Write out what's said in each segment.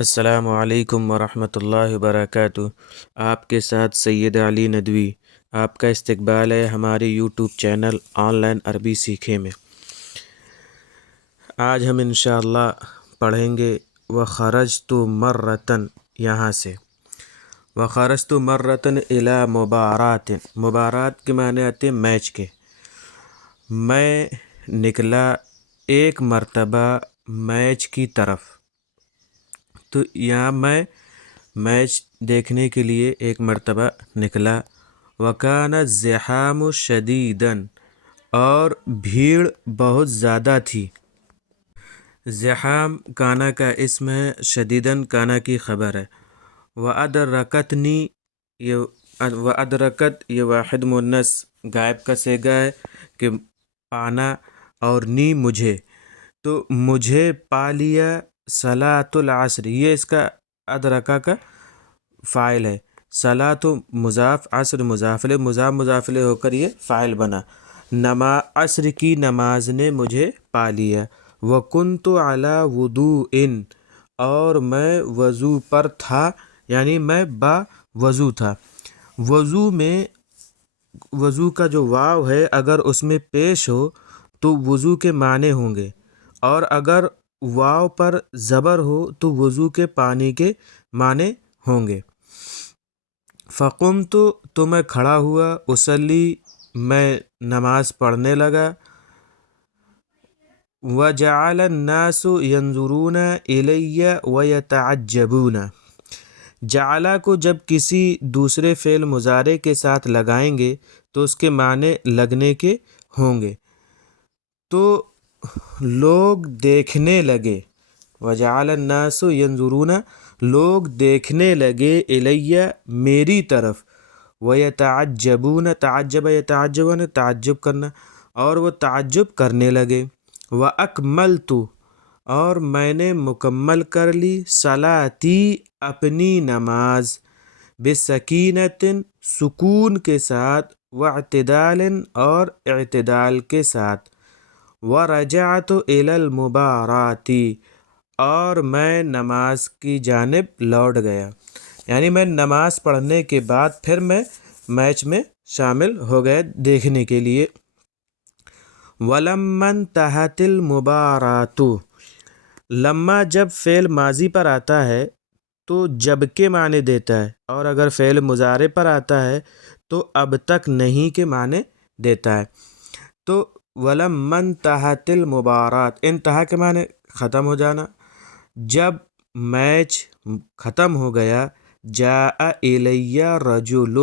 السلام علیکم ورحمۃ اللہ وبرکاتہ۔ آپ کے ساتھ سید علی ندوی۔ آپ کا استقبال ہے ہمارے یوٹیوب چینل آن لائن عربی سیکھے میں۔ آج ہم انشاءاللہ پڑھیں گے وخرجت مرتن، یہاں سے وخرجت مرتن الی مبارات۔ مبارات کے معنی آتے ہیں میچ کے۔ میں نکلا ایک مرتبہ میچ کی طرف۔ تو یہاں میں میچ دیکھنے کے لیے ایک مرتبہ نکلا۔ وکان الزحام شدیداً، اور بھیڑ بہت زیادہ تھی۔ زحام کانا کا اسم ہے، شدیداً کانا کی خبر ہے۔ وادرکتنی، وادرکت یہ واحد مؤنث غائب کا صیغہ ہے کہ پانا، اور نی مجھے، تو مجھے پا لیا صلاۃ العصر، یہ اس کا ادرکا کا فاعل ہے۔ صلاۃ مضاف، عصر مضاف الیہ، مضاف الیہ ہو کر یہ فاعل بنا۔ عصر کی نماز نے مجھے پا لیا۔ وکنت علی وضوء، اور میں وضو پر تھا، یعنی میں با وضو تھا۔ وضو میں، وضو کا جو واو ہے اگر اس میں پیش ہو تو وضو کے معنی ہوں گے، اور اگر واو پر زبر ہو تو وضو کے پانی کے معنی ہوں گے۔ فقمت، تو میں کھڑا ہوا، اصلی، میں نماز پڑھنے لگا۔ وجعل الناس ينظرون الی ویتعجبون، جعلہ کو جب کسی دوسرے فعل مضارع کے ساتھ لگائیں گے تو اس کے معنی لگنے کے ہوں گے۔ تو لوگ دیکھنے لگے، وجعل الناس ينظرون، لوگ دیکھنے لگے، الی، میری طرف، ویتعجبون، تعجب یتعجبون، تعجب کرنا، اور وہ تعجب کرنے لگے۔ واکملت، اور میں نے مکمل کر لی، صلاتی، اپنی نماز، بسکینۃ، سکون کے ساتھ، واعتدال، اور اعتدال کے ساتھ۔ ورجعت الی المبارات، اور میں نماز کی جانب لوٹ گیا، یعنی میں نماز پڑھنے کے بعد پھر میں میچ میں شامل ہو گیا دیکھنے کے لیے۔ ولما انتہت المبارات، لما جب فعل ماضی پر آتا ہے تو جب کے معنی دیتا ہے، اور اگر فعل مضارع پر آتا ہے تو اب تک نہیں کے معنی دیتا ہے۔ تو ولما انتہت المبارات، انتہا کے معنی ختم ہو جانا۔ جب میچ ختم ہو گیا، جاء الی رجل،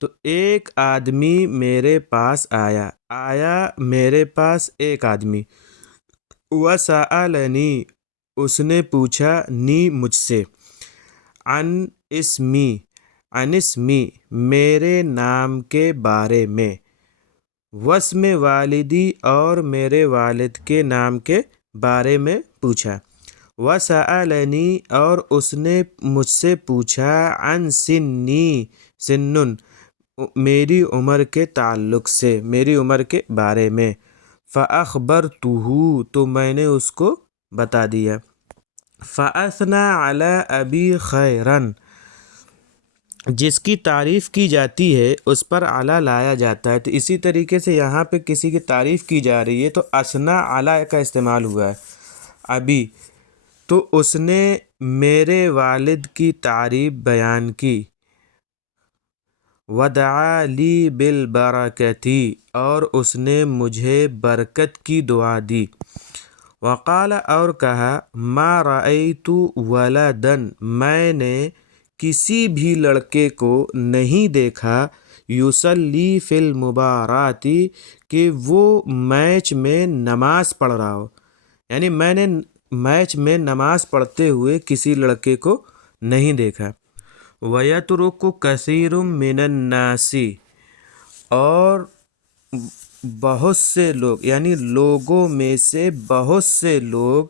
تو ایک آدمی میرے پاس آیا، میرے پاس ایک آدمی۔ وسألنی، اس نے پوچھا، نی، مجھ سے، عن اسمی، میرے نام کے بارے میں، واسم والدی، اور میرے والد کے نام کے بارے میں پوچھا۔ وسألنی، اور اس نے مجھ سے پوچھا، عن سنن، میری عمر کے تعلق سے، میری عمر کے بارے میں۔ فأخبرتہ، تو میں نے اس کو بتا دیا۔ فأثنى علی ابی خیرا، جس کی تعریف کی جاتی ہے اس پر علی لایا جاتا ہے، تو اسی طریقے سے یہاں پہ کسی کی تعریف کی جا رہی ہے تو اثنا علی کا استعمال ہوا ہے، ابی، تو اس نے میرے والد کی تعریف بیان کی۔ ودعا لی بالبرکۃ، اور اس نے مجھے برکت کی دعا دی۔ وقال، اور کہا، ما رأیت ولدا، میں نے کسی بھی لڑکے کو نہیں دیکھا، یصلی فی المبارات، کہ وہ میچ میں نماز پڑھ رہا ہو، یعنی میں نے میچ میں نماز پڑھتے ہوئے کسی لڑکے کو نہیں دیکھا۔ وَيَتْرُكُ كَثِيرٌ مِّنَ النَّاسِ، اور بہت سے لوگ، یعنی لوگوں میں سے بہت سے لوگ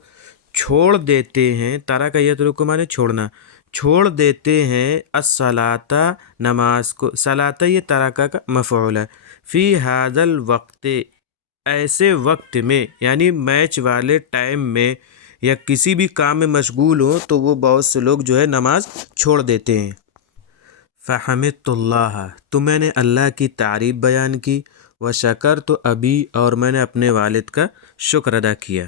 چھوڑ دیتے ہیں، ترک یترک معنی چھوڑنا، چھوڑ دیتے ہیں، الصلاۃ، نماز کو، صلاۃ یہ ترک کا مفعول ہے، فی ھذا الوقت، ایسے وقت میں، یعنی میچ والے ٹائم میں، یا کسی بھی کام میں مشغول ہوں تو وہ بہت سے لوگ جو ہے نماز چھوڑ دیتے ہیں۔ فحمدت اللہ، تو میں نے اللہ کی تعریف بیان کی، وشکرت ابی، اور میں نے اپنے والد کا شکر ادا کیا۔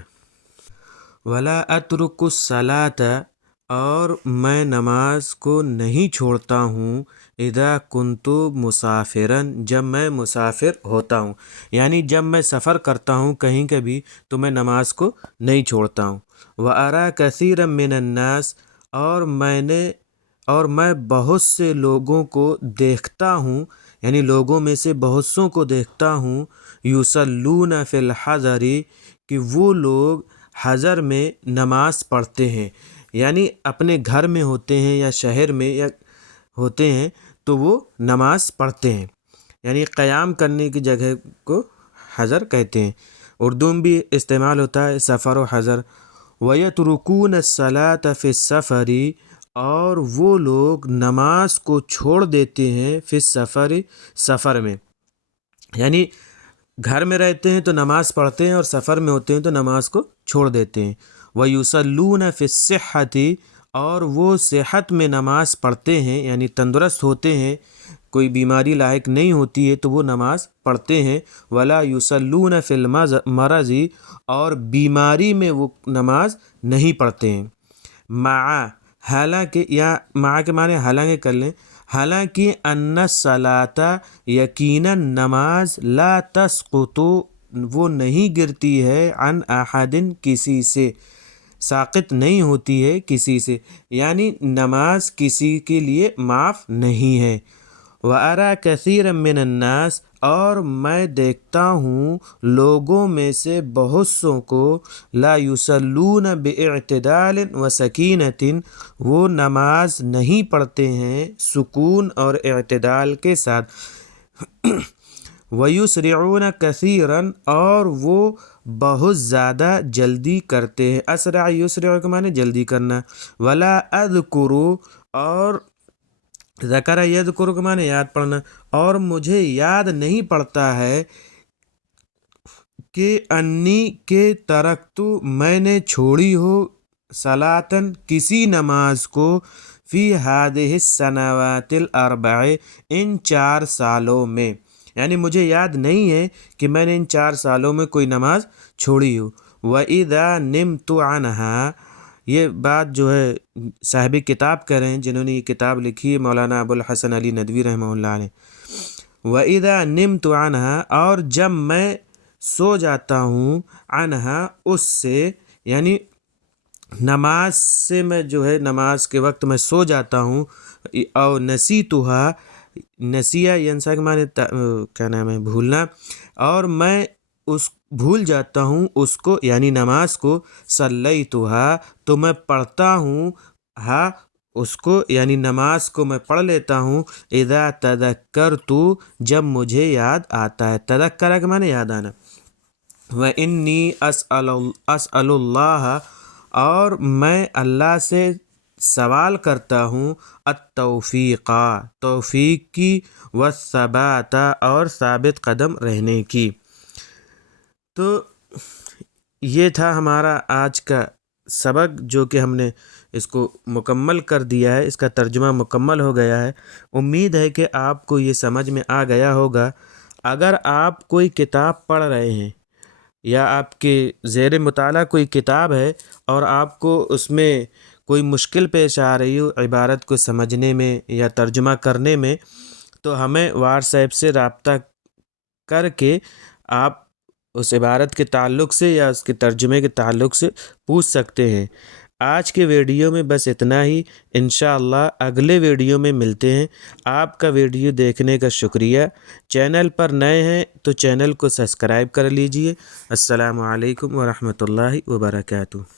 ولا اترک الصلاۃ، اور میں نماز کو نہیں چھوڑتا ہوں، اذا کنت مسافرا، جب میں مسافر ہوتا ہوں، یعنی جب میں سفر کرتا ہوں کہیں کبھی تو میں نماز کو نہیں چھوڑتا ہوں۔ وارا کثیرا من الناس، اور میں بہت سے لوگوں کو دیکھتا ہوں، یعنی لوگوں میں سے بہت سوں کو دیکھتا ہوں، یصلون فی الحضر، کہ وہ لوگ حضر میں نماز پڑھتے ہیں، یعنی اپنے گھر میں ہوتے ہیں یا شہر میں یا ہوتے ہیں تو وہ نماز پڑھتے ہیں، یعنی قیام کرنے کی جگہ کو حضر کہتے ہیں۔ اردو میں بھی استعمال ہوتا ہے سفر و حضر۔ وَيَتْرُكُونَ الصَّلَاةَ فِي السَّفَرِ، اور وہ لوگ نماز کو چھوڑ دیتے ہیں فی السفر، سفر میں، یعنی گھر میں رہتے ہیں تو نماز پڑھتے ہیں اور سفر میں ہوتے ہیں تو نماز کو چھوڑ دیتے ہیں۔ وَيُصَلُّونَ فِي الصِّحَّةِ، اور وہ صحت میں نماز پڑھتے ہیں، یعنی تندرست ہوتے ہیں، کوئی بیماری لاحق نہیں ہوتی ہے تو وہ نماز پڑھتے ہیں۔ وَلَا يُصَلُّونَ فِي الْمَرَضِ، اور بیماری میں وہ نماز نہیں پڑھتے ہیں۔ مع، حالانکہ، یا مع کے معنی حالانکہ کر لیں، حالانکہ ان الصلاۃ، یقیناً نماز، لا تسقط، وہ نہیں گرتی ہے، عن احد، کسی سے، ساقط نہیں ہوتی ہے کسی سے، یعنی نماز کسی کے لیے معاف نہیں ہے۔ وَأَرَى كَثِيرًا مِّنَ النَّاسِ، اور میں دیکھتا ہوں لوگوں میں سے بہت سوں کو، لا يُصَلُّونَ بِاعْتِدَالٍ وَسَكِینَةٍ، وہ نماز نہیں پڑھتے ہیں سکون اور اعتدال کے ساتھ۔ وَيُسْرِعُونَ كَثِيرًا، اور وہ بہت زیادہ جلدی کرتے ہیں۔ اسرع یسرع کے معنی جلدی کرنا۔ وَلَا أَذْكُرُ، اور ذکر یذکر کے معنی یاد پڑھنا، اور مجھے یاد نہیں پڑتا ہے کہ انی، کہ ترکت، میں نے چھوڑی ہو، صلاۃً، کسی نماز کو، فی ہذہ السنوات الاربع، ان 4 سالوں میں، یعنی مجھے یاد نہیں ہے کہ میں نے ان 4 سالوں میں کوئی نماز چھوڑی ہو۔ وَإِذَا نِمْتُ عَنْهَا، یہ بات جو ہے صاحب کتاب کر رہے ہیں جنہوں نے یہ کتاب لکھی ہے، مولانا ابو الحسن علی ندوی رحمہ اللہ علیہ۔ وَإِذَا نِمْتُ عَنْهَا، اور جب میں سو جاتا ہوں، عنہا، اس سے، یعنی نماز سے میں جو ہے نماز کے وقت میں سو جاتا ہوں، اور نسیتها، نسیہ ینسا کے معنی کیا نام ہے، بھولنا، اور میں اس بھول جاتا ہوں اس کو، یعنی نماز کو، صلیتها، تو میں پڑھتا ہوں، ہاں، اس کو، یعنی نماز کو میں پڑھ لیتا ہوں، اذا تذکرت، جب مجھے یاد آتا ہے، تذکرہ کے معنی یاد آنا۔ وَإِنِّي أَسْأَلُ اللَّهَ، اور میں اللہ سے سوال کرتا ہوں، التوفیق، توفیق کی، والثبات، اور ثابت قدم رہنے کی۔ تو یہ تھا ہمارا آج کا سبق، جو کہ ہم نے اس کو مکمل کر دیا ہے، اس کا ترجمہ مکمل ہو گیا ہے۔ امید ہے کہ آپ کو یہ سمجھ میں آ گیا ہوگا۔ اگر آپ کوئی کتاب پڑھ رہے ہیں یا آپ کے زیر مطالعہ کوئی کتاب ہے اور آپ کو اس میں کوئی مشکل پیش آ رہی ہو عبارت کو سمجھنے میں یا ترجمہ کرنے میں، تو ہمیں واٹس ایپ سے رابطہ کر کے آپ اس عبارت کے تعلق سے یا اس کے ترجمے کے تعلق سے پوچھ سکتے ہیں۔ آج کے ویڈیو میں بس اتنا ہی، انشاءاللہ اگلے ویڈیو میں ملتے ہیں۔ آپ کا ویڈیو دیکھنے کا شکریہ۔ چینل پر نئے ہیں تو چینل کو سبسکرائب کر لیجئے۔ السلام علیکم ورحمۃ اللہ وبرکاتہ۔